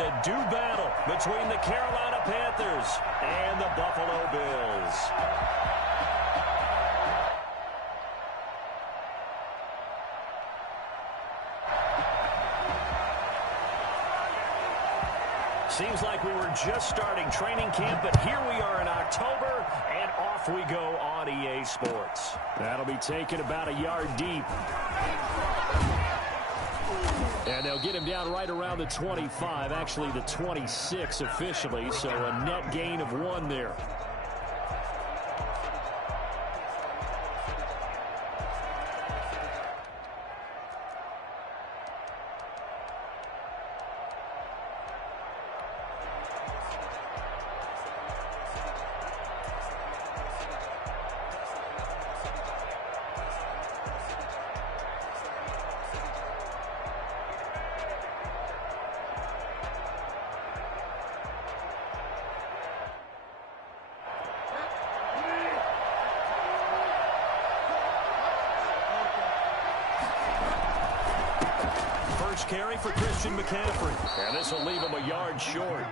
to do battle between the Carolina Panthers and the Buffalo Bills. Seems like we were just starting training camp, but here we are in October, and off we go on EA Sports. That'll be taken about a yard deep. And they'll get him down right around the 25, actually the 26 officially, so a net gain of 1 there. Carry for Christian McCaffrey. And this will leave him a yard short.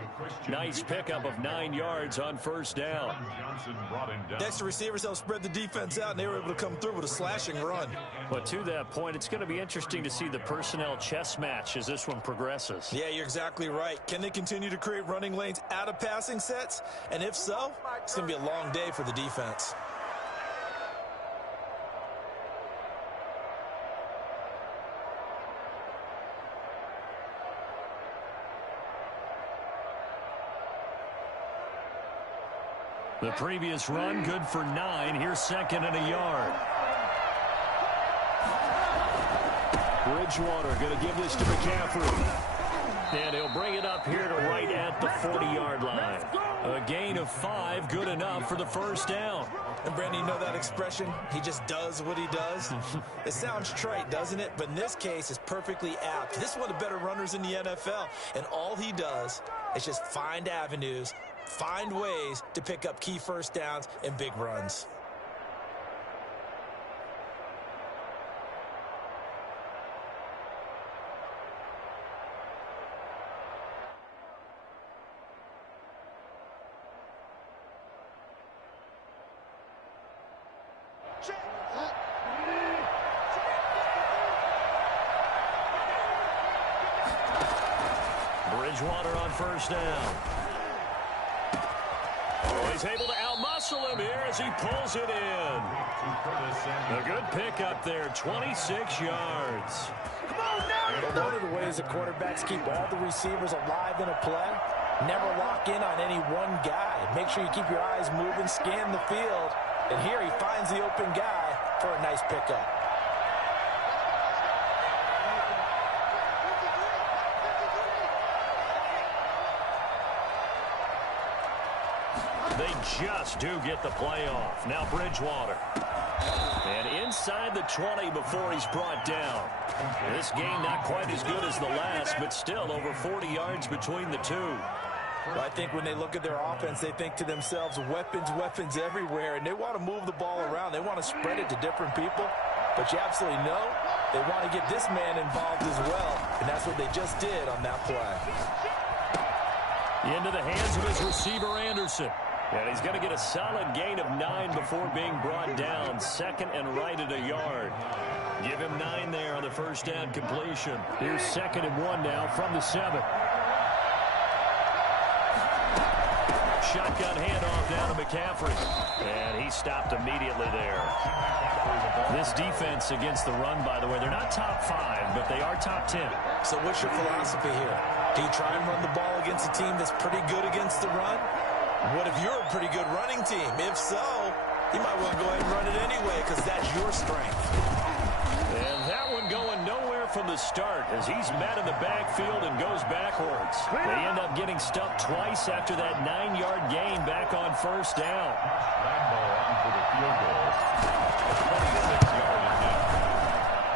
Nice pickup of 9 yards on first down. Next, the receivers helped spread the defense out, and they were able to come through with a slashing run. But to that point, it's going to be interesting to see the personnel chess match as this one progresses. Yeah, you're exactly right. Can they continue to create running lanes out of passing sets? And if so, it's going to be a long day for the defense. The previous run, good for 9. Here's second and a yard. Bridgewater going to give this to McCaffrey. And he'll bring it up here to right at the 40-yard line. A gain of 5, good enough for the first down. And, Brandon, you know that expression? He just does what he does? It sounds trite, doesn't it? But in this case, it's perfectly apt. This is one of the better runners in the NFL. And all he does is just find avenues, find ways to pick up key first downs and big runs. Bridgewater on first down. Oh, he's able to outmuscle him here as he pulls it in. A good pickup there, 26 yards. One of the ways the quarterbacks keep all the receivers alive in a play, never lock in on any one guy. Make sure you keep your eyes moving, scan the field. And here he finds the open guy for a nice pickup. They just do get the playoff. Now Bridgewater. And inside the 20 before he's brought down. This game not quite as good as the last, but still over 40 yards between the two. Well, I think when they look at their offense, they think to themselves, weapons everywhere, and they want to move the ball around. They want to spread it to different people. But you absolutely know they want to get this man involved as well, and that's what they just did on that play. Into the hands of his receiver, Anderson. And he's going to get a solid gain of 9 before being brought down. Second and right at a yard. Give him 9 there on the first down completion. Here's second and 1 now from the 7. Shotgun handoff down to McCaffrey. And he stopped immediately there. This defense against the run, by the way, they're not top 5, but they are top 10. So what's your philosophy here? Do you try and run the ball against a team that's pretty good against the run? What if you're a pretty good running team? If so, you might want to go ahead and run it anyway because that's your strength. And that one going nowhere from the start as he's met in the backfield and goes backwards. They end up getting stuffed twice after that 9-yard gain back on first down.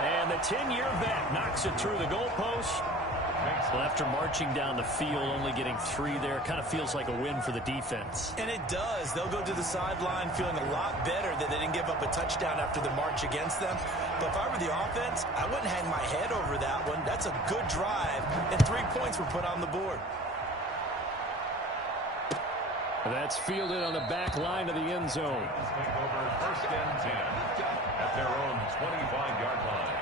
And the 10-year vet knocks it through the goalpost. Well, after marching down the field, only getting 3 there, kind of feels like a win for the defense. And it does. They'll go to the sideline feeling a lot better that they didn't give up a touchdown after the march against them. But if I were the offense, I wouldn't hang my head over that one. That's a good drive, and 3 points were put on the board. That's fielded on the back line of the end zone. Over 1st and 10 at their own 25-yard line.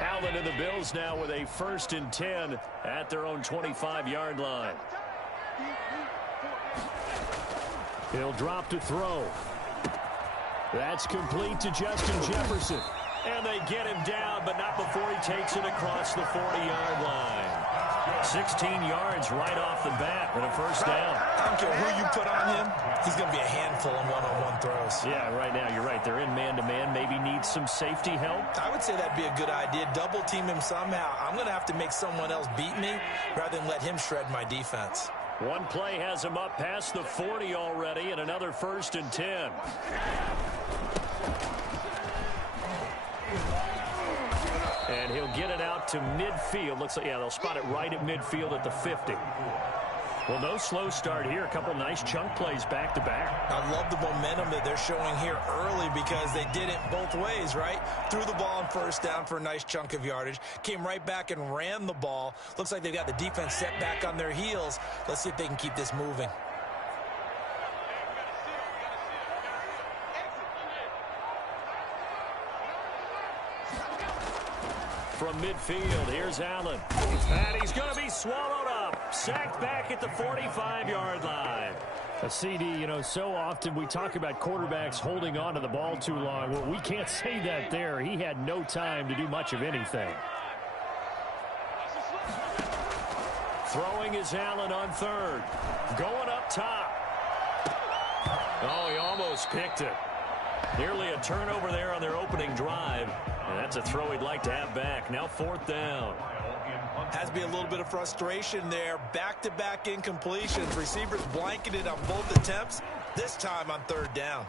Allen and the Bills now with a 1st and 10 at their own 25-yard line. He'll drop to throw. That's complete to Justin Jefferson. And they get him down, but not before he takes it across the 40-yard line. 16 yards right off the bat and a 1st down. I don't care who you put on him. He's going to be a handful in one-on-one throws. Yeah, right now, you're right. They're in man-to-man. Maybe need some safety help. I would say that'd be a good idea. Double team him somehow. I'm going to have to make someone else beat me rather than let him shred my defense. One play has him up past the 40 already, and another 1st and 10. And he'll get it out to midfield. Looks like, yeah, they'll spot it right at midfield at the 50. Well, no slow start here. A couple nice chunk plays back-to-back. I love the momentum that they're showing here early because they did it both ways, right? Threw the ball on 1st down for a nice chunk of yardage. Came right back and ran the ball. Looks like they've got the defense set back on their heels. Let's see if they can keep this moving. From midfield, here's Allen. And he's going to be swallowed up. Sacked back at the 45-yard line. A CD, you know, so often we talk about quarterbacks holding on to the ball too long. Well, we can't say that there. He had no time to do much of anything. Throwing is Allen on 3rd. Going up top. Oh, he almost picked it. Nearly a turnover there on their opening drive. And that's a throw he'd like to have back. Now 4th down. Has to be a little bit of frustration there. Back-to-back incompletions. Receivers blanketed on both attempts. This time on 3rd down.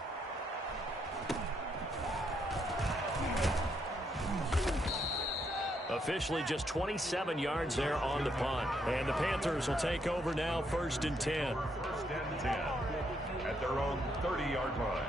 Officially just 27 yards there on the punt. And the Panthers will take over now 1st and 10. 1st and 10 at their own 30-yard line.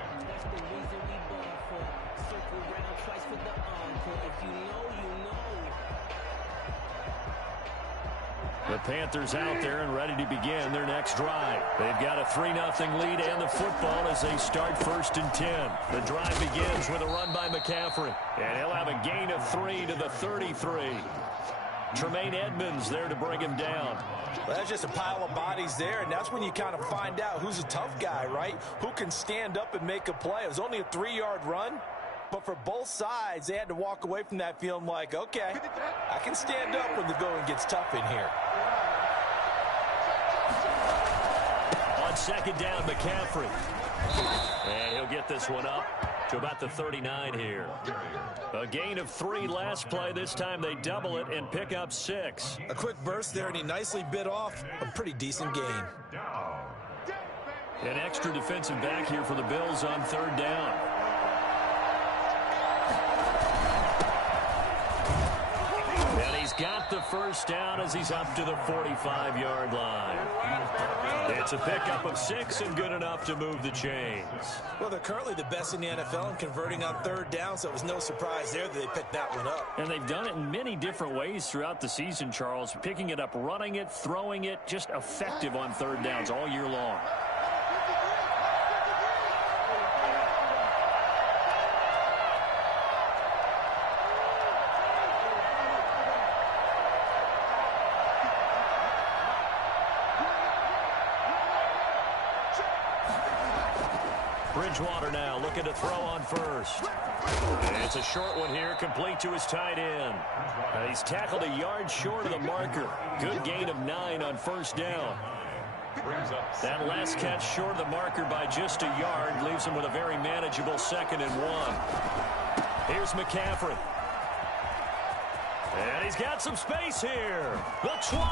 The Panthers out there and ready to begin their next drive. They've got a 3-0 lead and the football as they start 1st and 10. The drive begins with a run by McCaffrey. And he'll have a gain of 3 to the 33. Tremaine Edmonds there to bring him down. Well, that's just a pile of bodies there, and that's when you kind of find out who's a tough guy, right? Who can stand up and make a play. It was only a 3-yard run. But for both sides, they had to walk away from that feeling like, okay, I can stand up when the going gets tough in here. On 2nd down, McCaffrey. And he'll get this one up to about the 39 here. A gain of 3 last play. This time they double it and pick up 6. A quick burst there, and he nicely bit off a pretty decent gain. An extra defensive back here for the Bills on 3rd down. And he's got the 1st down as he's up to the 45-yard line. It's a pickup of 6 and good enough to move the chains. Well, they're currently the best in the NFL in converting on 3rd down, so it was no surprise there that they picked that one up. And they've done it in many different ways throughout the season, Charles. Picking it up, running it, throwing it, just effective on 3rd downs all year long. Bridgewater now looking to throw on 1st. And it's a short one here, complete to his tight end. He's tackled a yard short of the marker. Good gain of 9 on 1st down. That last catch short of the marker by just a yard leaves him with a very manageable 2nd and 1. Here's McCaffrey. And he's got some space here. The 20.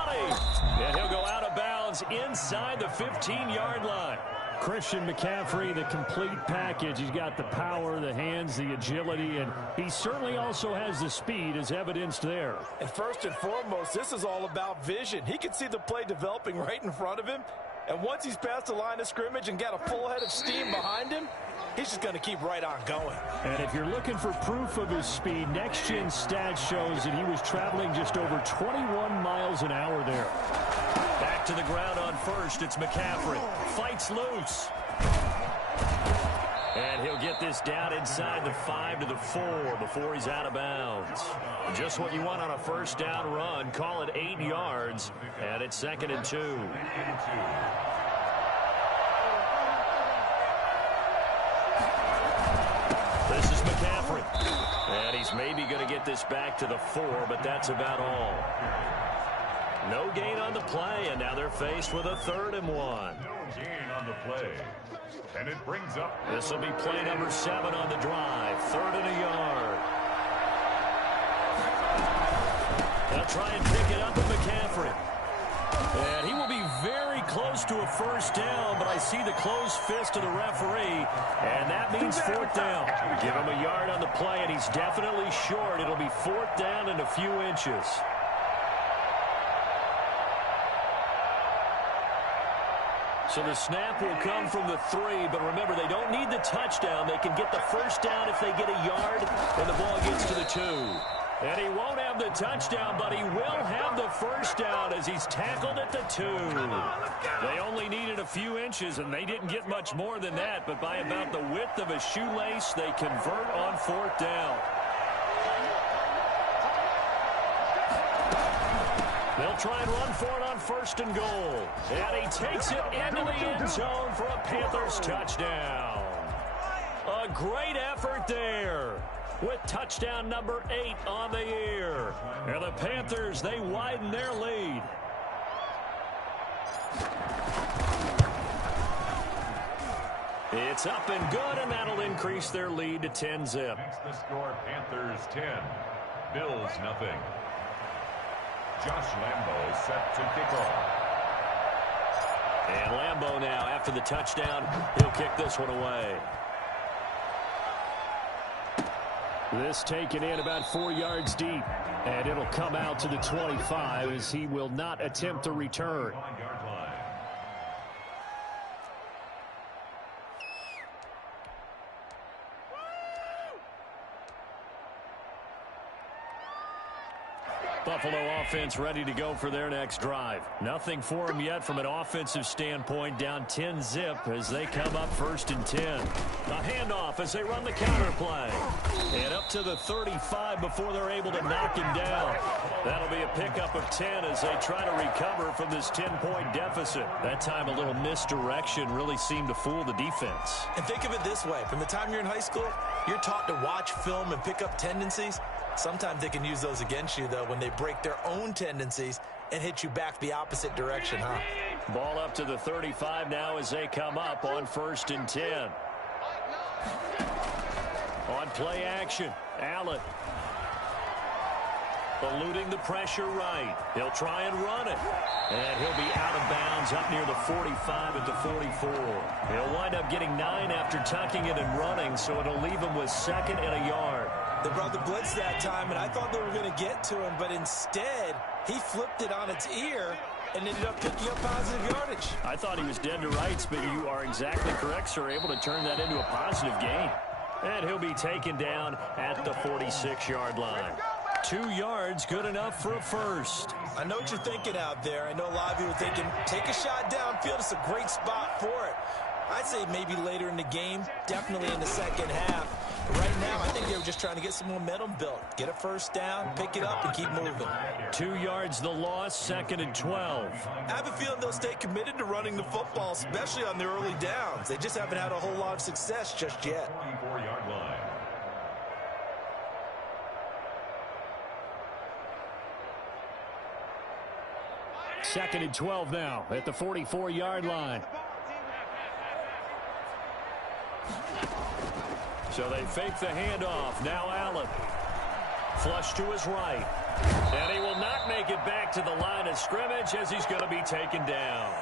And he'll go out of bounds inside the 15-yard line. Christian McCaffrey, the complete package. He's got the power, the hands, the agility, and he certainly also has the speed as evidenced there. And first and foremost, this is all about vision. He can see the play developing right in front of him, And once he's past the line of scrimmage and got a full head of steam behind him, he's just going to keep right on going. And if you're looking for proof of his speed, Next Gen Stats shows that he was traveling just over 21 miles an hour there. Back to the ground on first. It's McCaffrey. Fights loose. And he'll get this down inside the 5 to the 4 before he's out of bounds. Just what you want on a first down run. Call it 8 yards. And it's 2nd and 2. This is McCaffrey. And he's maybe going to get this back to the 4, but that's about all. No gain on the play, and now they're faced with a 3rd and 1. No gain on the play. And it brings up. This will be play number 7 on the drive. 3rd and a yard. They'll try and pick it up with McCaffrey. And he will be very close to a first down, but I see the closed fist of the referee, and that means 4th down. Give him a yard on the play, and he's definitely short. It'll be 4th down and a few inches. So the snap will come from the 3, but remember, they don't need the touchdown. They can get the first down if they get a yard, and the ball gets to the 2. And he won't have the touchdown, but he will have the first down as he's tackled at the 2. They only needed a few inches, and they didn't get much more than that, but by about the width of a shoelace, they convert on 4th down. They'll try and run for it on 1st and goal. And he takes it into the end zone for a Panthers touchdown. A great effort there with touchdown number 8 on the year. And the Panthers, they widen their lead. It's up and good, and that'll increase their lead to 10-zip. Makes the score Panthers 10, Bills nothing. Josh Lambo set to kick off. And Lambo now, after the touchdown, he'll kick this one away. This taken in about 4 yards deep, and it'll come out to the 25 as he will not attempt to return. 5-yard line. Buffalo offense ready to go for their next drive. Nothing for them yet from an offensive standpoint, down 10-zip as they come up 1st and 10. A handoff as they run the counter play. And up to the 35 before they're able to knock him down. That'll be a pickup of 10 as they try to recover from this 10-point deficit. That time a little misdirection really seemed to fool the defense. And think of it this way. From the time you're in high school, you're taught to watch film and pick up tendencies. Sometimes they can use those against you, though, when they break their own tendencies and hit you back the opposite direction, huh? Ball up to the 35 now as they come up on 1st and 10. On play action, Allen. Eluding the pressure right. He'll try and run it. And he'll be out of bounds up near the 45 at the 44. He'll wind up getting 9 after tucking it and running, so it'll leave him with 2nd and a yard. They brought the blitz that time, and I thought they were going to get to him, but instead, he flipped it on its ear and ended up picking up positive yardage. I thought he was dead to rights, but you are exactly correct, sir, able to turn that into a positive gain. And he'll be taken down at the 46-yard line. 2 yards, good enough for a first. I know what you're thinking out there. I know a lot of you are thinking, take a shot downfield. It's a great spot for it. I'd say maybe later in the game, definitely in the second half. Right now, I think they were just trying to get some momentum built. Get a first down, pick it up, and keep moving. 2 yards the loss, 2nd and 12. I have a feeling they'll stay committed to running the football, especially on their early downs. They just haven't had a whole lot of success just yet. 24-yard line. Second and 12 now at the 44-yard line. So they fake the handoff. Now Allen. Flush to his right. And he will not make it back to the line of scrimmage as he's going to be taken down.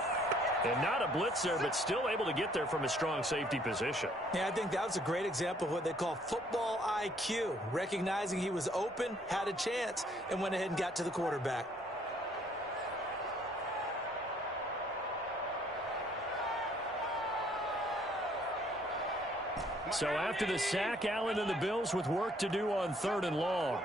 And not a blitzer, but still able to get there from a strong safety position. Yeah, I think that was a great example of what they call football IQ. Recognizing he was open, had a chance, and went ahead and got to the quarterback. So after the sack, Allen and the Bills with work to do on 3rd and long.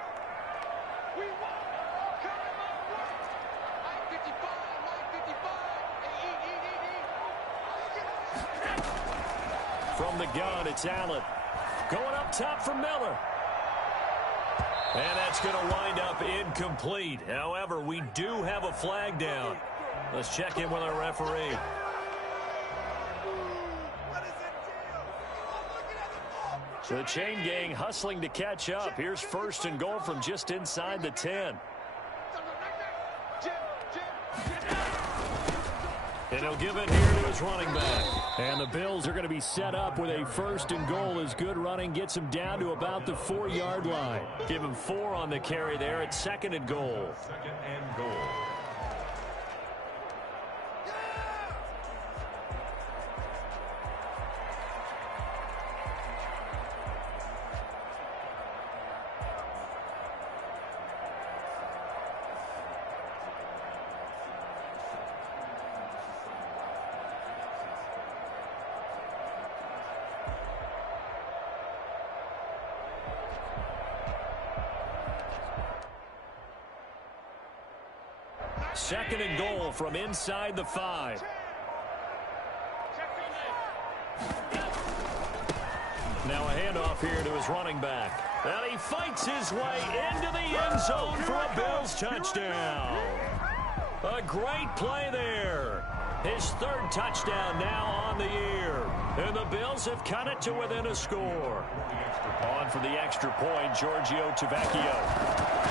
From the gun, it's Allen. Going up top for Miller. And that's going to wind up incomplete. However, we do have a flag down. Let's check in with our referee. The chain gang hustling to catch up. Here's 1st and goal from just inside the 10. And he'll give it here to his running back. And the Bills are going to be set up with a 1st and goal as good running gets him down to about the 4-yard line. Give him 4 on the carry there at 2nd and goal. 2nd and goal. Second and goal from inside the 5. Now a handoff here to his running back. And he fights his way into the end zone for a Bills touchdown. A great play there. His 3rd touchdown now on the year. And the Bills have cut it to within a score. On for the extra point, Giorgio Tavecchio.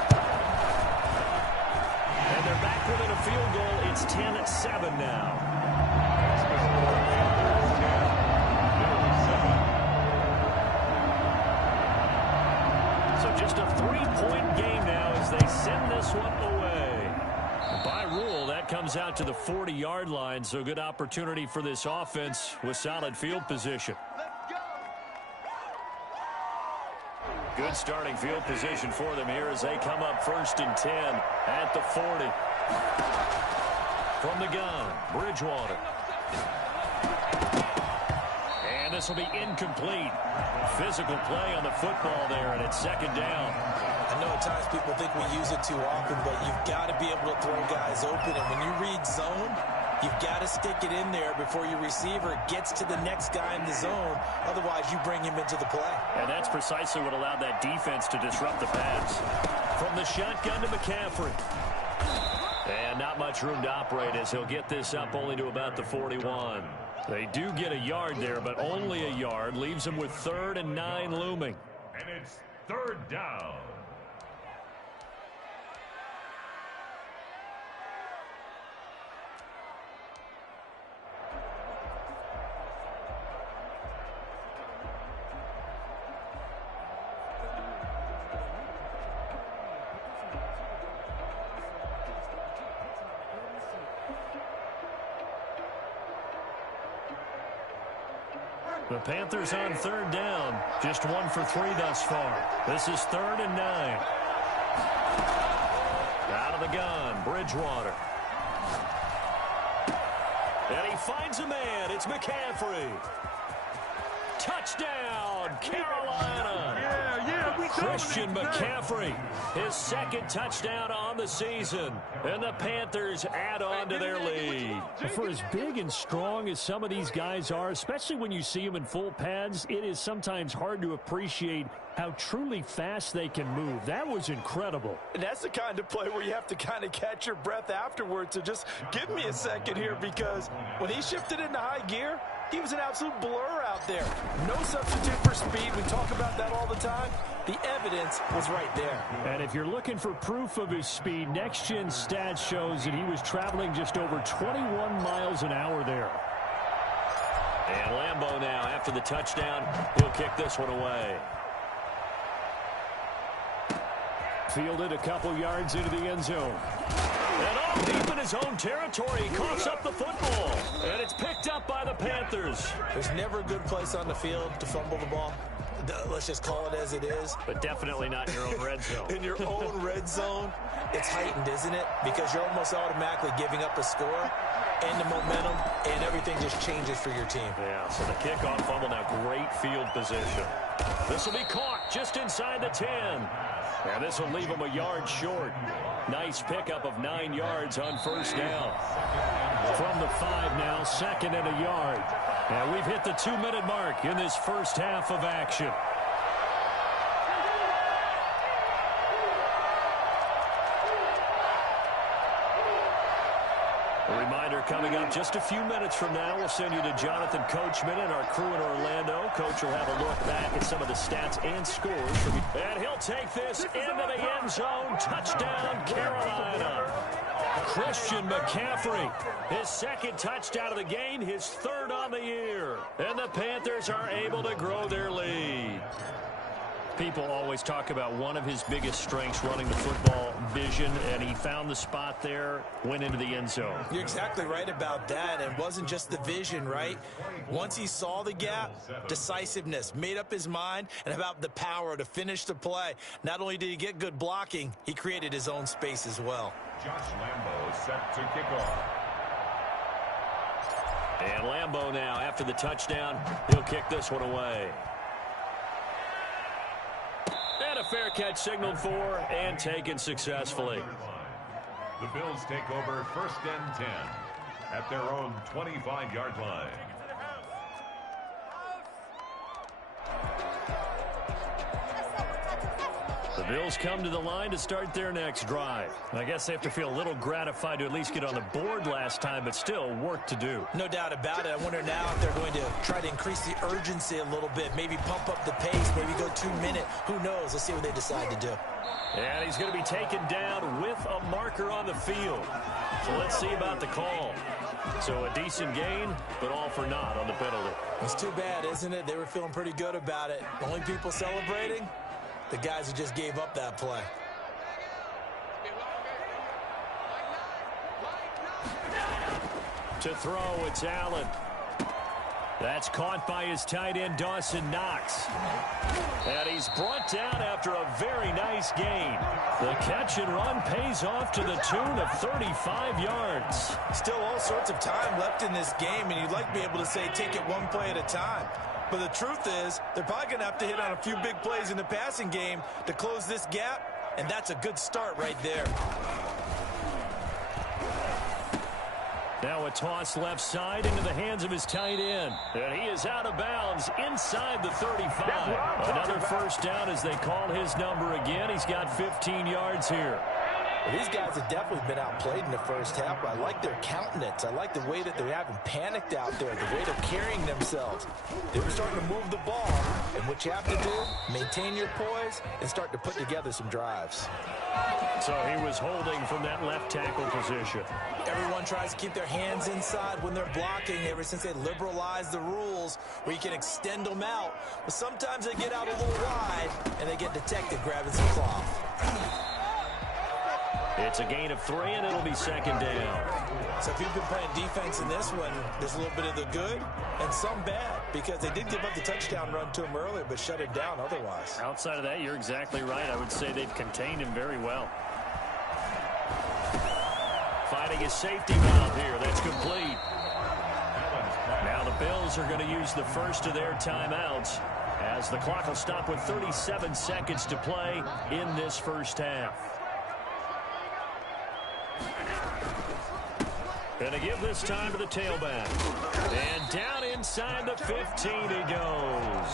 And they're back within a field goal. It's 10-7 now. So just a 3-point game now as they send this one away. By rule, that comes out to the 40-yard line, so good opportunity for this offense with solid field position. Good starting field position for them here as they come up 1st and 10 at the 40. From the gun, Bridgewater. And this will be incomplete. Physical play on the football there, and it's 2nd down. I know at times people think we use it too often, but you've got to be able to throw guys open. And when you read zone, you've got to stick it in there before your receiver gets to the next guy in the zone. Otherwise, you bring him into the play. And that's precisely what allowed that defense to disrupt the pass. From the shotgun to McCaffrey. And not much room to operate as he'll get this up only to about the 41. They do get a yard there, but only a yard. Leaves them with 3rd and 9 looming. And it's 3rd down. The Panthers on 3rd down. Just 1 for 3 thus far. This is 3rd and 9. Out of the gun, Bridgewater. And he finds a man. It's McCaffrey. Touchdown, Carolina. Christian McCaffrey, his 2nd touchdown on the season. And the Panthers add on to their lead. For as big and strong as some of these guys are, especially when you see them in full pads, it is sometimes hard to appreciate how truly fast they can move. That was incredible. And that's the kind of play where you have to kind of catch your breath afterwards. So just give me a second here, because when he shifted into high gear, he was an absolute blur out there. No substitute for speed. We talk about that all the time. The evidence was right there. And if you're looking for proof of his speed, Next Gen Stats shows that he was traveling just over 21 miles an hour there. And Lambeau now, after the touchdown, will kick this one away. Fielded a couple yards into the end zone. And all deep in his own territory, he coughs up the football. And it's picked up by the Panthers. There's never a good place on the field to fumble the ball. Let's just call it as it is. But definitely not in your own red zone. In your own red zone, it's heightened, isn't it? Because you're almost automatically giving up a score. and the momentum, and everything just changes for your team. Yeah, so the kickoff fumble, now great field position. This will be caught just inside the 10. And this will leave him a yard short. Nice pickup of 9 yards on first down. From the 5 now, 2nd and a yard. And we've hit the 2-minute mark in this first half of action. A reminder coming up just a few minutes from now, we'll send you to Jonathan Coachman and our crew in Orlando. Coach will have a look back at some of the stats and scores. And he'll take this into the end zone. Touchdown, Carolina. Christian McCaffrey, his 2nd touchdown of the game, his 3rd on the year. And the Panthers are able to grow their lead. People always talk about one of his biggest strengths, running the football, vision, and he found the spot there, went into the end zone. You're exactly right about that. It wasn't just the vision, right? Once he saw the gap, decisiveness, made up his mind, and about the power to finish the play. Not only did he get good blocking, he created his own space as well. Josh Lambo set to kick off. And Lambo now, after the touchdown, he'll kick this one away. And a fair catch signaled for and taken successfully. The Bills take over 1st and 10 at their own 25-yard line. The Bills come to the line to start their next drive. I guess they have to feel a little gratified to at least get on the board last time, but still work to do. No doubt about it. I wonder now if they're going to try to increase the urgency a little bit, maybe pump up the pace, maybe go 2-minute. Who knows? Let's see what they decide to do. And he's going to be taken down with a marker on the field. So let's see about the call. So a decent gain, but all for naught on the penalty. It's too bad, isn't it? They were feeling pretty good about it. The only people celebrating, the guys who just gave up that play. To throw, it's Allen. That's caught by his tight end, Dawson Knox. And he's brought down after a very nice gain. The catch and run pays off to the tune of 35 yards. Still all sorts of time left in this game, and you'd like to be able to say take it one play at a time. But the truth is, they're probably going to have to hit on a few big plays in the passing game to close this gap, and that's a good start right there. Now a toss left side into the hands of his tight end. And he is out of bounds inside the 35. Another first down as they call his number again. He's got 15 yards here. Well, these guys have definitely been outplayed in the first half, but I like their countenance. I like the way that they're having panicked out there, the way they're carrying themselves. They were starting to move the ball, and what you have to do, maintain your poise and start to put together some drives. So he was holding from that left tackle position. Everyone tries to keep their hands inside when they're blocking ever since they liberalized the rules where you can extend them out. But sometimes they get out a little wide, and they get detected grabbing some cloth. It's a gain of 3, and it'll be second down. So if you've been playing defense in this one, there's a little bit of the good and some bad, because they did give up the touchdown run to him earlier, but shut it down otherwise. Outside of that, you're exactly right. I would say they've contained him very well. Finding his safety valve here. That's complete. Now the Bills are going to use the first of their timeouts as the clock will stop with 37 seconds to play in this first half. Going to give this time to the tailback. And down inside the 15 he goes.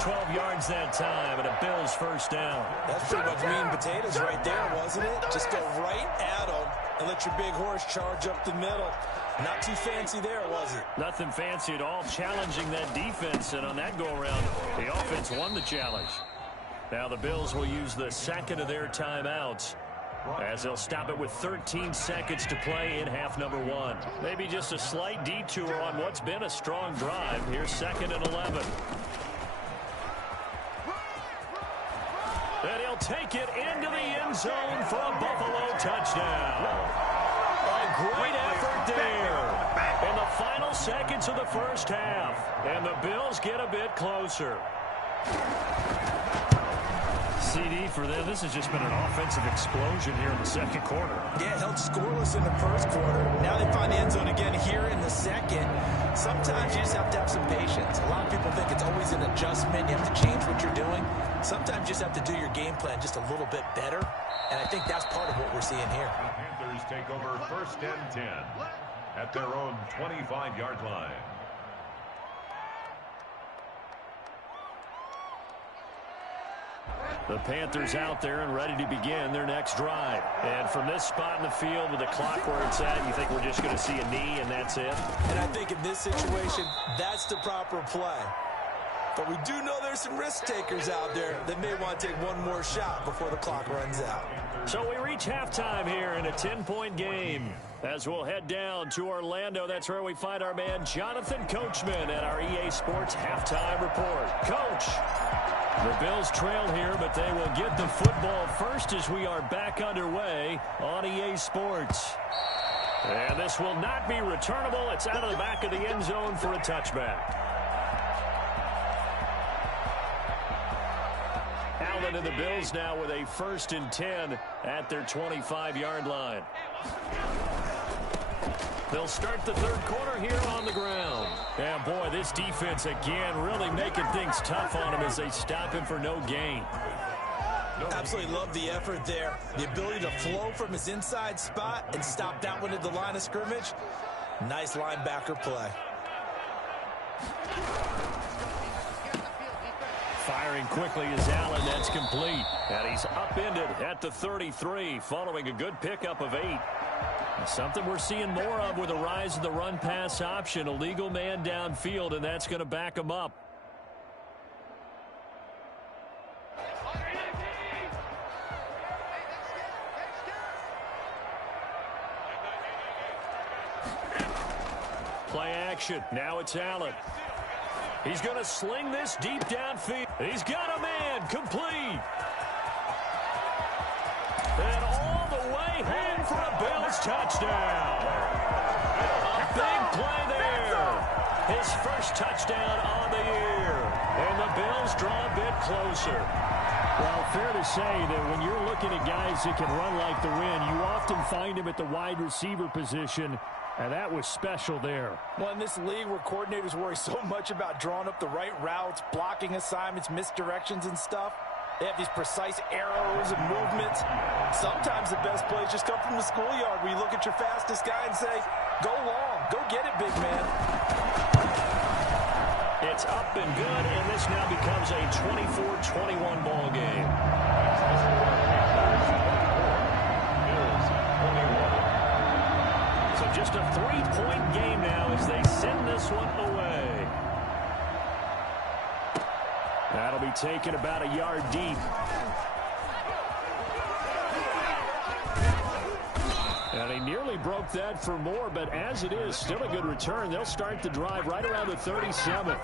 12 yards that time, and a Bills first down. That's pretty much meat and potatoes right there, wasn't it? Just go right at them and let your big horse charge up the middle. Not too fancy there, was it? Nothing fancy at all, challenging that defense, and on that go-around, the offense won the challenge. Now the Bills will use the second of their timeouts, as they'll stop it with 13 seconds to play in half number 1. Maybe just a slight detour on what's been a strong drive. Here's 2nd and 11. And he'll take it into the end zone for a Buffalo touchdown. A great effort there in the final seconds of the first half. And the Bills get a bit closer. CD for them. This has just been an offensive explosion here in the second quarter. Yeah, held scoreless in the first quarter. Now they find the end zone again here in the second. Sometimes you just have to have some patience. A lot of people think it's always an adjustment. You have to change what you're doing. Sometimes you just have to do your game plan just a little bit better. And I think that's part of what we're seeing here. The Panthers take over 1st and 10 at their own 25-yard line. The Panthers out there and ready to begin their next drive. And from this spot in the field with the clock where it's at, you think we're just going to see a knee and that's it? And I think in this situation, that's the proper play. But we do know there's some risk takers out there that may want to take one more shot before the clock runs out. So we reach halftime here in a 10-point game. As we'll head down to Orlando, that's where we find our man Jonathan Coachman at our EA Sports Halftime Report. Coach, the Bills trail here, but they will get the football first as we are back underway on EA Sports. And this will not be returnable. It's out of the back of the end zone for a touchback. Allen and the Bills now with a 1st and 10 at their 25-yard line. They'll start the third quarter here on the ground. And boy, this defense again really making things tough on him as they stop him for no gain. Absolutely love the effort there. The ability to flow from his inside spot and stop that one at the line of scrimmage. Nice linebacker play. Firing quickly is Allen. That's complete. And he's upended at the 33 following a good pickup of 8. Something we're seeing more of with the rise of the run-pass option. A legal man downfield, and that's going to back him up. Play action. Now it's Allen. He's going to sling this deep downfield. He's got a man complete. And all the way home for a Bills touchdown. A big play there. His first touchdown on the year. And the Bills draw a bit closer. Well, fair to say that when you're looking at guys that can run like the wind, you often find him at the wide receiver position, and that was special there. Well, in this league where coordinators worry so much about drawing up the right routes, blocking assignments, misdirections and stuff, they have these precise arrows and movements. Sometimes the best plays just come from the schoolyard where you look at your fastest guy and say, go long, go get it, big man. It's up and good, and this now becomes a 24-21 ball game. So just a 3-point game now as they send this one away. That'll be taken about a yard deep. And he nearly broke that for more, but as it is, still a good return. They'll start the drive right around the 37.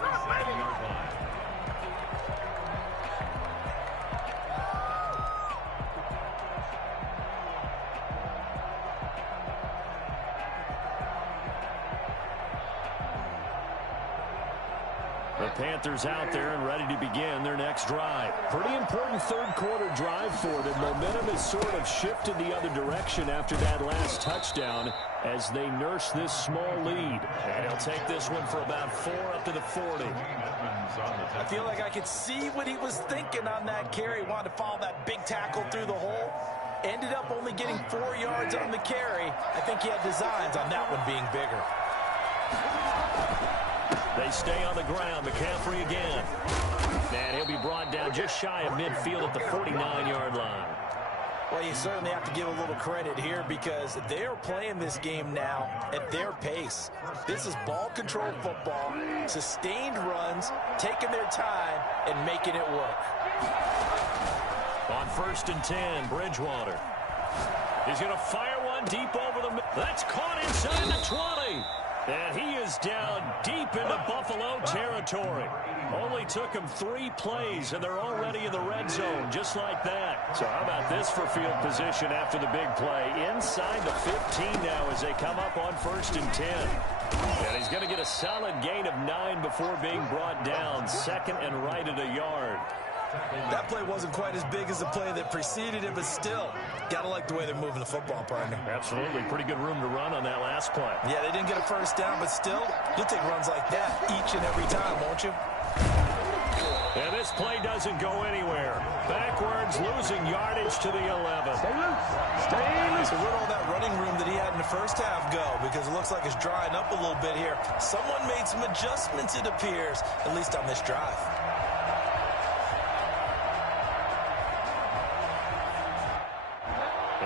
The Panthers out there and ready to begin their next drive. Pretty important third quarter drive for them. Momentum has sort of shifted the other direction after that last touchdown as they nurse this small lead. And he'll take this one for about 4 up to the 40. I feel like I could see what he was thinking on that carry. Wanted to follow that big tackle through the hole. Ended up only getting 4 yards on the carry. I think he had designs on that one being bigger. They stay on the ground. McCaffrey again. And he'll be brought down just shy of midfield at the 49-yard line. Well, you certainly have to give a little credit here because they're playing this game now at their pace. This is ball control football, sustained runs, taking their time, and making it work. On 1st and 10, Bridgewater. He's going to fire one deep over the middle. That's caught inside the 20. And he is down deep into Buffalo territory. Only took him 3 plays, and they're already in the red zone, just like that. So how about this for field position after the big play? Inside the 15 now as they come up on 1st and 10. And he's going to get a solid gain of 9 before being brought down. 2nd and right at a yard. That play wasn't quite as big as the play that preceded it, but still, gotta like the way they're moving the football, partner. Absolutely. Pretty good room to run on that last play. Yeah, they didn't get a first down, but still, you'll take runs like that each and every time, won't you? And this play doesn't go anywhere. Backwards, losing yardage to the 11. Stay loose. Stay loose. So where'd all that running room that he had in the first half go? Because it looks like it's drying up a little bit here. Someone made some adjustments, it appears, at least on this drive.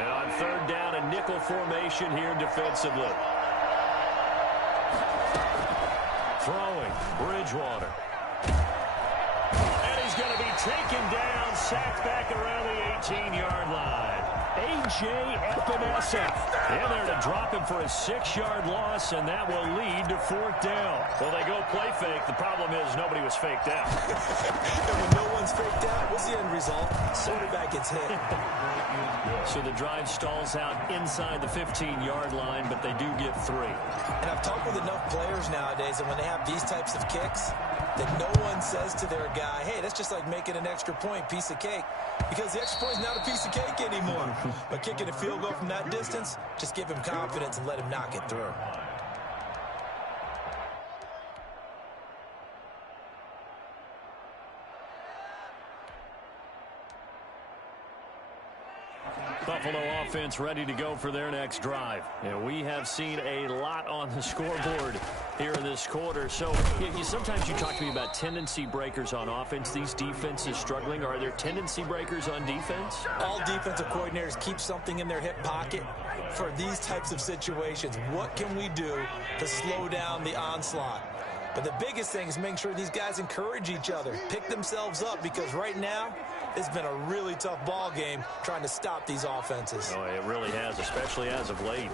And on third down, a nickel formation here defensively. Throwing, Bridgewater. And he's going to be taken down, sacked back around the 18-yard line. A.J. Epinesa in there to drop him for a 6-yard loss, and that will lead to fourth down. Well, they go play fake. The problem is nobody was faked out. And when no one's faked out, what's the end result? Quarterback gets hit. So the drive stalls out inside the 15-yard line, but they do get 3. And I've talked with enough players nowadays that when they have these types of kicks, that no one says to their guy, hey, that's just like making an extra point, piece of cake. Because the extra point is not a piece of cake anymore. But kicking a field goal from that distance, just give him confidence and let him knock it through. Buffalo offense ready to go for their next drive. And we have seen a lot on the scoreboard here in this quarter. So sometimes you talk to me about tendency breakers on offense. These defenses struggling. Are there tendency breakers on defense? All defensive coordinators keep something in their hip pocket for these types of situations. What can we do to slow down the onslaught? But the biggest thing is making sure these guys encourage each other, pick themselves up, because right now it's been a really tough ball game trying to stop these offenses. Oh, it really has, especially as of late.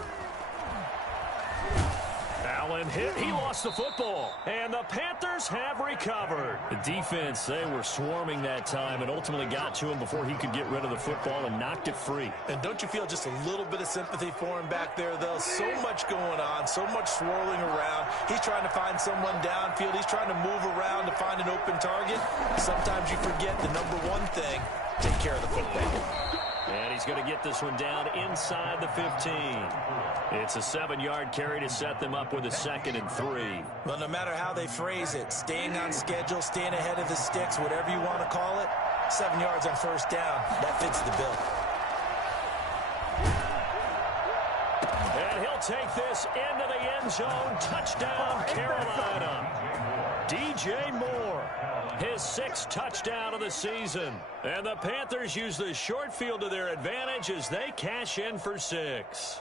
Allen hit. He lost the football. And the Panthers have recovered. The defense, they were swarming that time and ultimately got to him before he could get rid of the football and knocked it free. And don't you feel just a little bit of sympathy for him back there, though? So much going on, so much swirling around. He's trying to find someone downfield. He's trying to move around to find an open target. Sometimes you forget the number one thing, take care of the football. And he's going to get this one down inside the 15. It's a 7-yard carry to set them up with a 2nd and 3. Well, no matter how they phrase it, staying on schedule, staying ahead of the sticks, whatever you want to call it, 7 yards on first down, that fits the bill. And he'll take this into the end zone. Touchdown, Carolina. DJ Moore, his 6th touchdown of the season. And the Panthers use the short field to their advantage as they cash in for 6.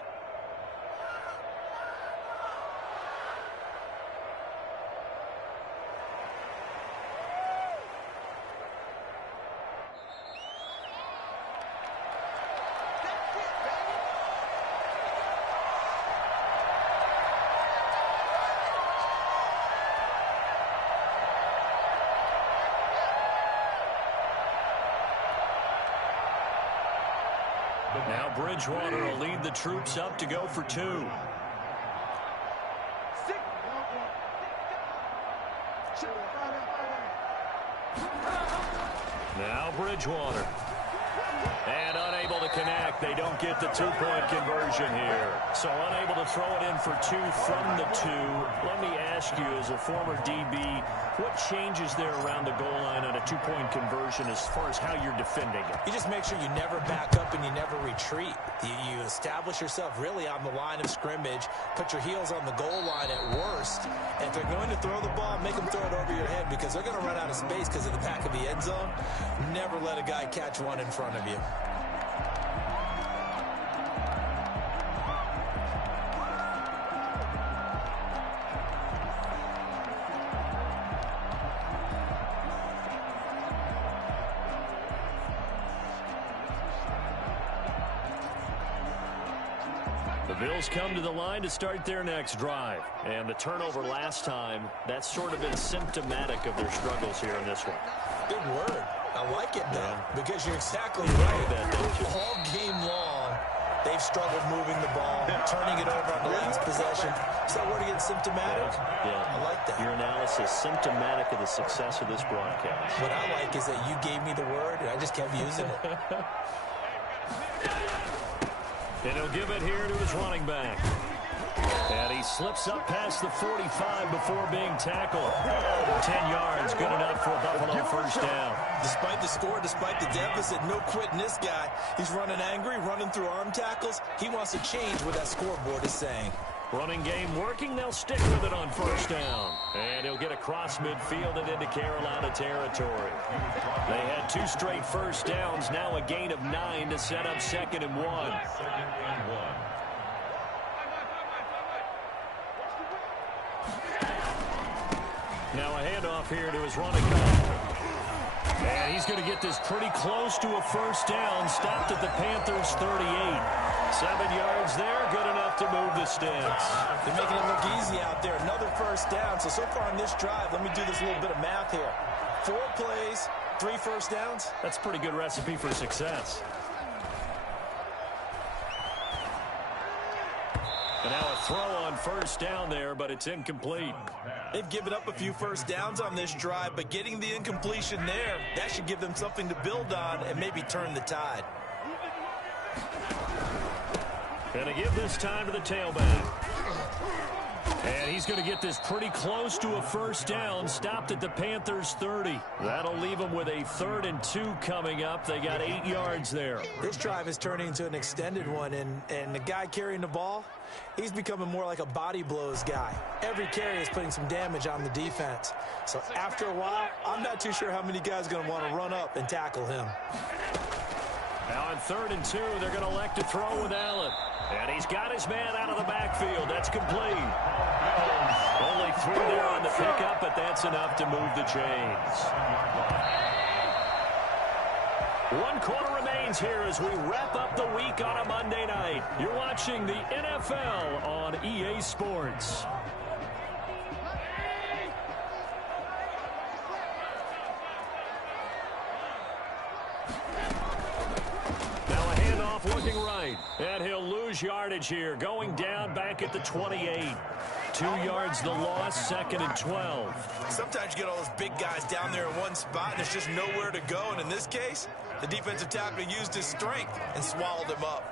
Now Bridgewater will lead the troops up to go for 2. Now Bridgewater. And unable to connect. They don't get the 2-point conversion here. So unable to throw it in for 2 from the 2. Let me ask you, as a former DB, what changes there around the goal line on a 2-point conversion as far as how you're defending it? You just make sure you never back up and you never retreat. You establish yourself really on the line of scrimmage, put your heels on the goal line at worst, and if they're going to throw the ball, make them throw it over your head because they're going to run out of space because of the back of the end zone. Never let a guy catch one in front of you. The Bills come to the line to start their next drive. And the turnover last time, that's sort of been symptomatic of their struggles here in this one. Big word. I like it, though, because you're exactly right. That, don't you? All game long, They've struggled moving the ball, turning it over on the last possession. Is that where to get symptomatic? Yeah. I like that. Your analysis symptomatic of the success of this broadcast. What I like is that you gave me the word, and I just kept using it. And he'll give it here to his running back. And he slips up past the 45 before being tackled. 10 yards, good enough for a Buffalo first down. Despite the score, despite the deficit, no quitting this guy. He's running angry, running through arm tackles. He wants to change what that scoreboard is saying. Running game working. They'll stick with it on first down. And he'll get across midfield and into Carolina territory. They had 2 straight first downs. Now a gain of 9 to set up 2nd and 1. 2nd and 1. Now a handoff here to his running back. And he's going to get this pretty close to a first down. Stopped at the Panthers' 38. 7 yards there, good enough to move the sticks. They're making it look easy out there. Another first down. So far on this drive, let me do this little bit of math here. 4 plays, 3 first downs. That's a pretty good recipe for success. And now a throw on first down there, but it's incomplete. They've given up a few first downs on this drive, but getting the incompletion there, that should give them something to build on and maybe turn the tide. Going to give this time to the tailback. And he's going to get this pretty close to a first down. Stopped at the Panthers' 30. That'll leave them with a 3rd and 2 coming up. They got 8 yards there. This drive is turning into an extended one, and the guy carrying the ball, he's becoming more like a body blows guy. Every carry is putting some damage on the defense. So after a while, I'm not too sure how many guys are going to want to run up and tackle him. Now on 3rd and 2, they're going to elect to throw with Allen. And he's got his man out of the backfield. That's complete. Only 3 there on the pickup, but that's enough to move the chains. 1 quarter remains here as we wrap up the week on a Monday night. You're watching the NFL on EA Sports. Looking right, and he'll lose yardage here, going down back at the 28. 2 yards the loss, 2nd and 12. Sometimes you get all those big guys down there in one spot, and there's just nowhere to go. And in this case, the defensive tackle used his strength and swallowed him up.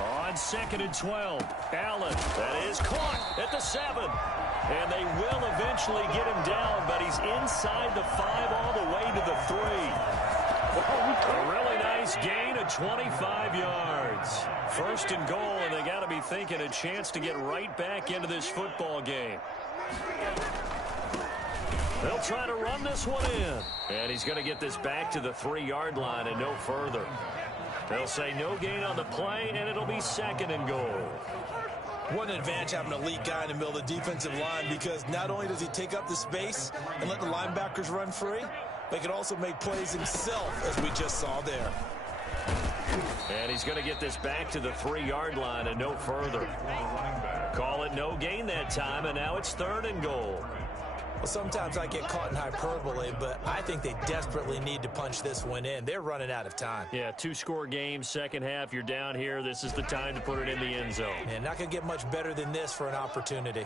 On 2nd and 12, Allen, that is caught at the 7. And they will eventually get him down, but he's inside the 5 all the way to the 3. A really nice gain of 25 yards. 1st and goal, and they got to be thinking a chance to get right back into this football game. They'll try to run this one in. And he's going to get this back to the 3-yard line and no further. They'll say no gain on the play, and it'll be 2nd and goal. What an advantage having an elite guy in the middle of the defensive line, because not only does he take up the space and let the linebackers run free, but he can also make plays himself, as we just saw there. And he's going to get this back to the 3-yard line and no further. Call it no gain that time, and now it's 3rd and goal. Well, sometimes I get caught in hyperbole, but I think they desperately need to punch this one in. They're running out of time. Yeah, 2-score game, second half, you're down here. This is the time to put it in the end zone. And not going to get much better than this for an opportunity.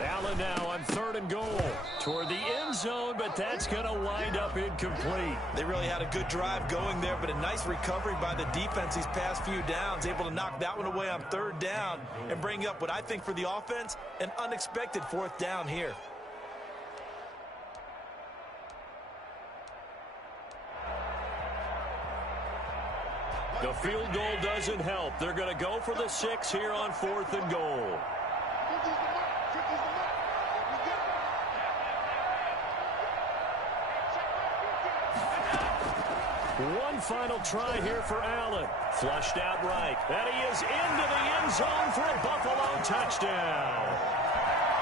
Allen now on 3rd and goal toward the end zone, but that's going to wind up incomplete. They really had a good drive going there, but a nice recovery by the defense these past few downs, able to knock that one away on 3rd down and bring up what I think for the offense, an unexpected 4th down here. The field goal doesn't help. They're going to go for the 6 here on 4th and goal. One final try here for Allen. Flushed out right. And he is into the end zone for a Buffalo touchdown.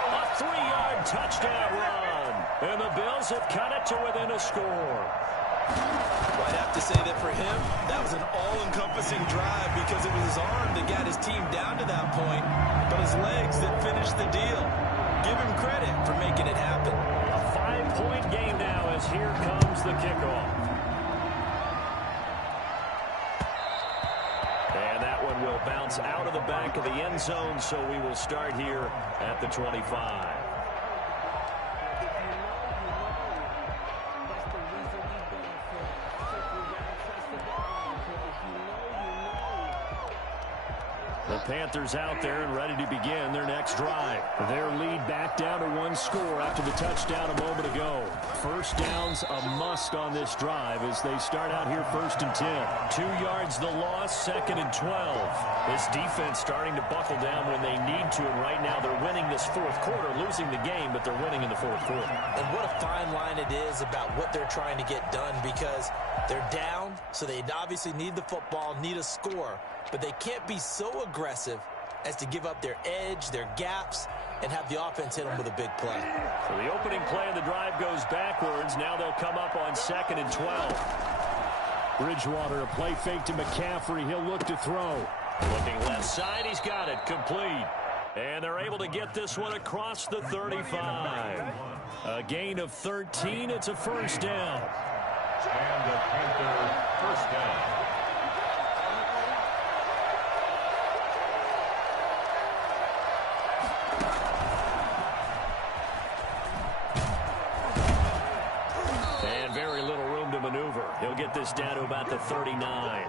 A 3-yard touchdown run. And the Bills have cut it to within a score. Well, I'd have to say that for him, that was an all-encompassing drive because it was his arm that got his team down to that point, but his legs that finished the deal. Give him credit for making it happen. A 5-point game now as here comes the kickoff. And that one will bounce out of the back of the end zone, so we will start here at the 25. The Panthers out there and ready to begin their next drive. Their lead back down to 1 score after the touchdown a moment ago. First down's a must on this drive as they start out here 1st and 10. 2 yards the loss, 2nd and 12. This defense starting to buckle down when they need to, and right now they're winning this 4th quarter, losing the game, but they're winning in the 4th quarter. And what a fine line it is about what they're trying to get done, because they're down, so they obviously need the football, need a score. But they can't be so aggressive as to give up their edge, their gaps, and have the offense hit them with a big play. So the opening play of the drive goes backwards. Now they'll come up on 2nd and 12. Bridgewater, a play fake to McCaffrey. He'll look to throw. Looking left side, he's got it. Complete. And they're able to get this one across the 35. A gain of 13. It's a 1st down. And the Panther 1st down. He'll get this down to about the 39.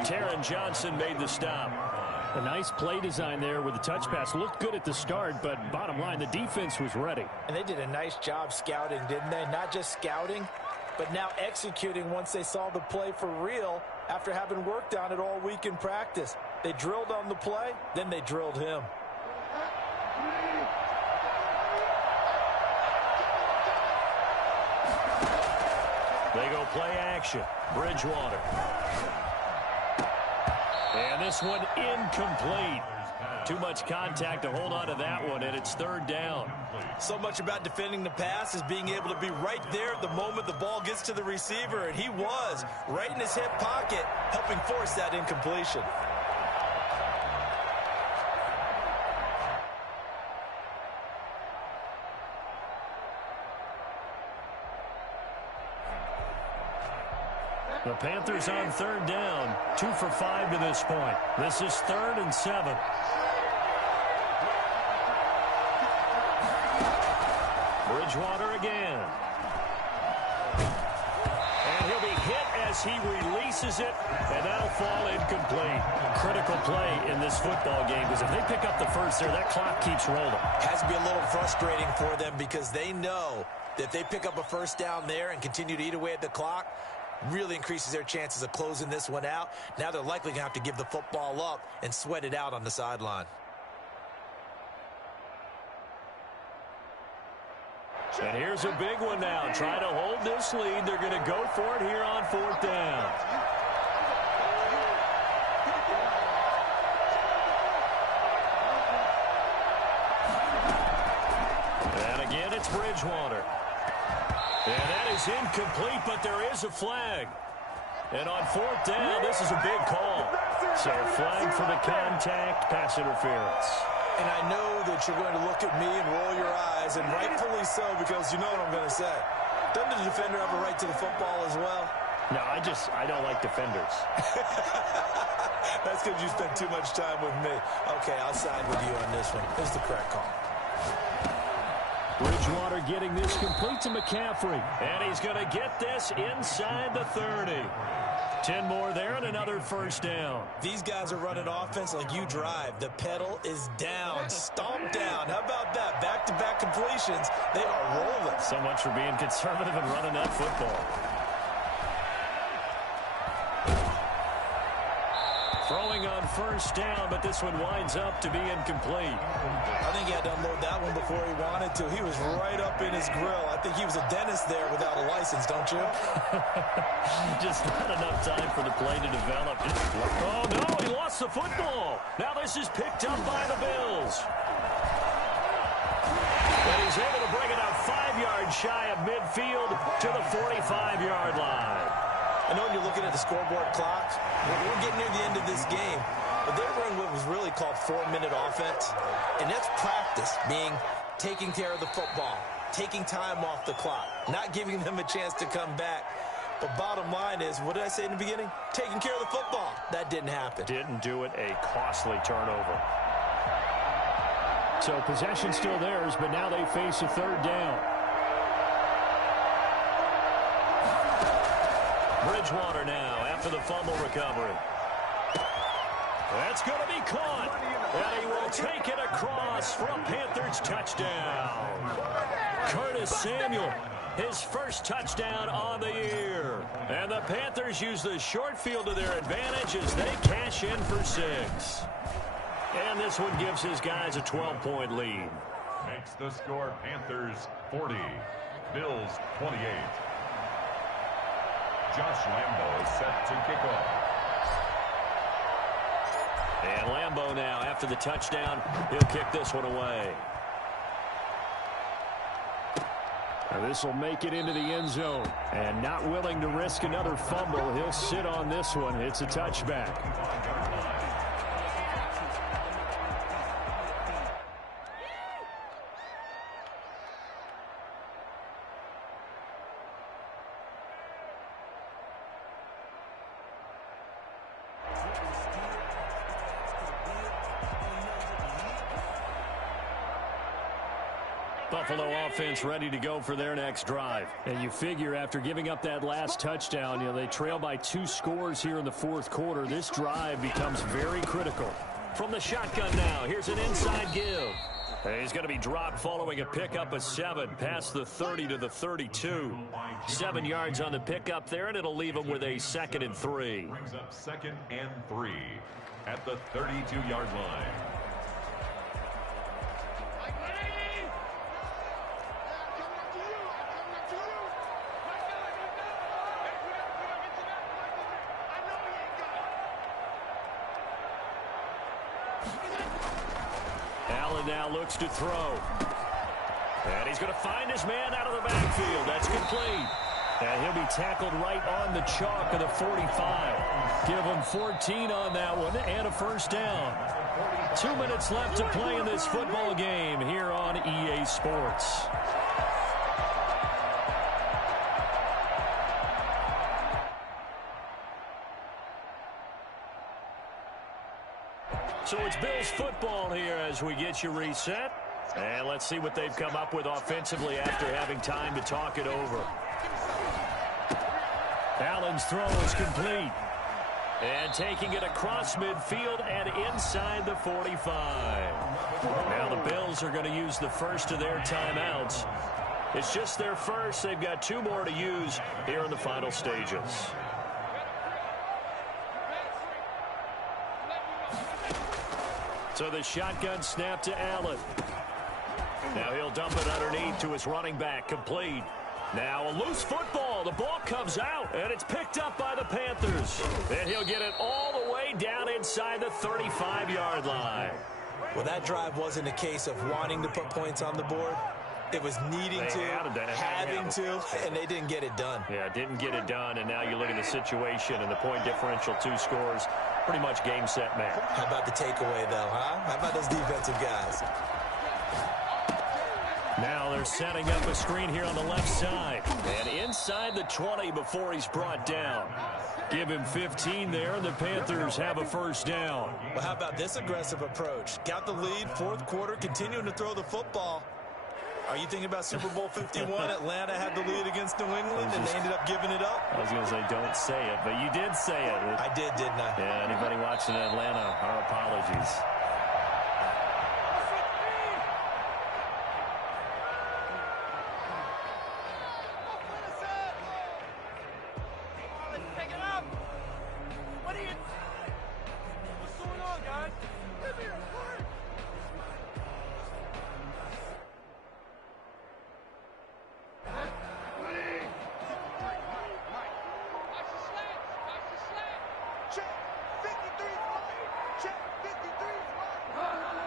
Taron Johnson made the stop. A nice play design there with the touch pass. Looked good at the start, but bottom line, the defense was ready. And they did a nice job scouting, didn't they? Not just scouting, but now executing once they saw the play for real after having worked on it all week in practice. They drilled on the play, then they drilled him. They go play action. Bridgewater. And this one incomplete. Too much contact to hold on to that one, and it's 3rd down. So much about defending the pass is being able to be right there at the moment the ball gets to the receiver, and he was right in his hip pocket, helping force that incompletion. The Panthers on 3rd down. 2 for 5 to this point. This is 3rd and 7. Bridgewater again. And he'll be hit as he releases it, and that'll fall incomplete. Critical play in this football game, because if they pick up the first there, that clock keeps rolling. Has to be a little frustrating for them, because they know that if they pick up a 1st down there and continue to eat away at the clock, really increases their chances of closing this one out. Now they're likely going to have to give the football up and sweat it out on the sideline. And here's a big one now. Trying to hold this lead. They're going to go for it here on 4th down. And again, it's Bridgewater. And that is incomplete, but there is a flag. And on 4th down, this is a big call. So a flag for the contact, pass interference. And I know that you're going to look at me and roll your eyes, and rightfully so, because you know what I'm going to say. Doesn't the defender have a right to the football as well? No, I don't like defenders. That's because you spent too much time with me. Okay, I'll side with you on this one. It's the correct call. Bridgewater getting this complete to McCaffrey. And he's going to get this inside the 30. 10 more there and another 1st down. These guys are running offense like you drive. The pedal is down, stomped down. How about that? Back-to-back completions. They are rolling. So much for being conservative and running that football. Throwing on 1st down, but this one winds up to be incomplete. I think he had to unload that one before he wanted to. He was right up in his grill. I think he was a dentist there without a license, don't you? Just not enough time for the play to develop. Oh, no, he lost the football. Now this is picked up by the Bills. And he's able to bring it out 5 yards shy of midfield to the 45-yard line. I know when you're looking at the scoreboard clock, we're getting near the end of this game, but they were in what was really called 4-minute offense, and that's practice, meaning taking care of the football, taking time off the clock, not giving them a chance to come back. But bottom line is, what did I say in the beginning? Taking care of the football. That didn't happen. Didn't do it, a costly turnover. So possession still theirs, but now they face a third down. Bridgewater now after the fumble recovery. That's going to be caught. And he will take it across for a Panthers touchdown. Curtis Samuel, his first touchdown on the year. And the Panthers use the short field to their advantage as they cash in for 6. And this one gives his guys a 12-point lead. Makes the score Panthers 40, Bills 28. Josh Lambo set to kick off. And Lambo now, after the touchdown, he'll kick this one away. Now this will make it into the end zone. And not willing to risk another fumble, he'll sit on this one. It's a touchback. Buffalo offense ready to go for their next drive. And you figure after giving up that last touchdown, they trail by 2 scores here in the fourth quarter. This drive becomes very critical. From the shotgun now, here's an inside give. He's going to be dropped following a pickup of 7 past the 30 to the 32. 7 yards on the pickup there, and it'll leave him with a 2nd and 3. Brings up 2nd and 3 at the 32-yard line. Allen now looks to throw. And he's going to find his man out of the backfield. That's complete. And he'll be tackled right on the chalk of the 45. Give him 14 on that one and a first down. 2 minutes left to play in this football game here on EA Sports. So it's Bills football here as we get you reset. And let's see what they've come up with offensively after having time to talk it over. Allen's throw is complete. And taking it across midfield and inside the 45. Now the Bills are going to use the first of their timeouts. It's just their first. They've got 2 more to use here in the final stages. So the shotgun snap to Allen. Now he'll dump it underneath to his running back, complete. Now a loose football. The ball comes out, and it's picked up by the Panthers. And he'll get it all the way down inside the 35-yard line. Well, that drive wasn't a case of wanting to put points on the board. It was needing to, having to, and they didn't get it done. Yeah, didn't get it done, and now you look at the situation and the point differential, 2 scores, pretty much game, set, match. How about the takeaway, though, huh? How about those defensive guys? Now they're setting up a screen here on the left side. And inside the 20 before he's brought down. Give him 15 there, and the Panthers have a first down. Well, how about this aggressive approach? Got the lead, fourth quarter, continuing to throw the football. Are you thinking about Super Bowl 51? Atlanta had the lead against New England, and they ended up giving it up? I was going to say, don't say it, but you did say it. I did, didn't I? Yeah, anybody watching Atlanta, our apologies.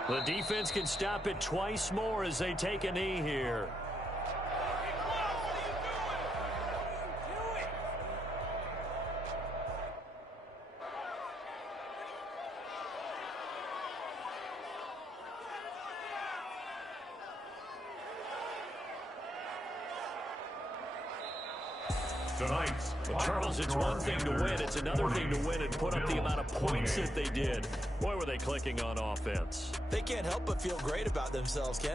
The defense can stop it twice more as they take a knee here. Tonight's But Charles, it's one thing to win. It's another thing to win and put up the amount of points that they did. Boy, were they clicking on offense. They can't help but feel great about themselves, Ken.